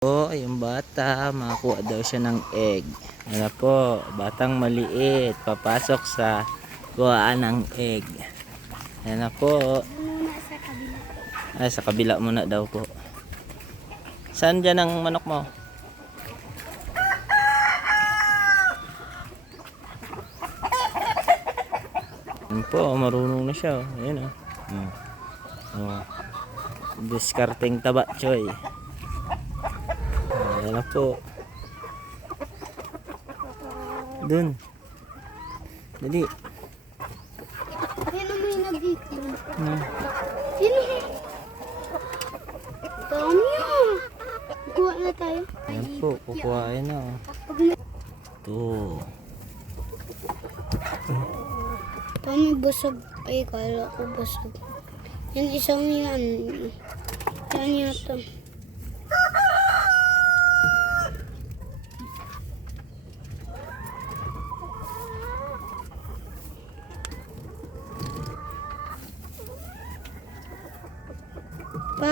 Po, yung bata, makakuha daw siya ng egg. Ano po, batang maliit, papasok sa kuhaan ng egg. Ano po. Muna sa kabila. Ay, sa kabila muna daw po. Saan dyan ang manok mo? Ano po, marunong na siya. Ayan o. Discarding taba, choy. Ayan na po. Dun. Dali. Sino may nag-itim? Hmm. Sino? Dami ah. Kuha na tayo. Ayan po, kukuhain na. Ito. Dami busog. Ay, kala ko busog. Yan isang yan. Yan yata.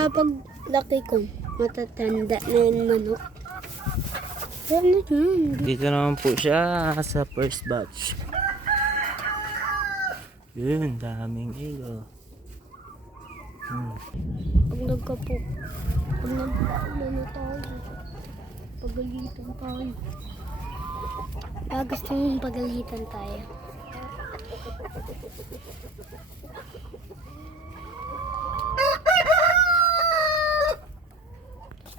Pag laki ko, matatanda na yung manok. Yan na yun. Dito naman po siya sa first batch. Yun, daming egg oh. Pag nagkapo, pag nagkaano tayo, pagalitan tayo. Gusto mong pagalitan tayo.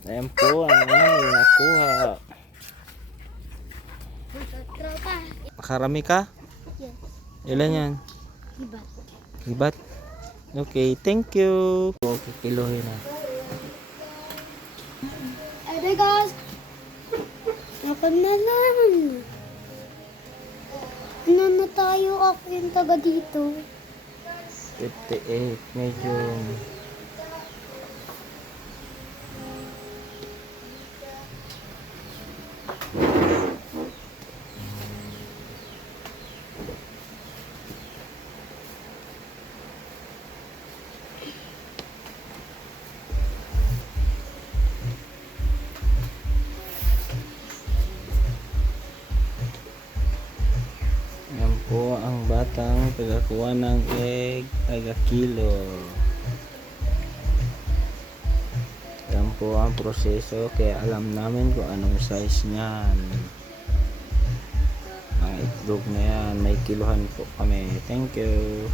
Ayan po ang aming nakuha. Tropa. Makarami ka? Yes. Ilan yan? Diba? Ibat? Okay, thank you. Okay, kilohin na. Ate guys! Ako na lang. Ano na tayo? Ako yung taga dito. 58, medyo yan po ang batang tagakuha ng egg, taga kilo. Yan po ang proseso, kaya alam namin kung anong size niyan. Ang itlog na yan, may kiluhan po kami. Thank you.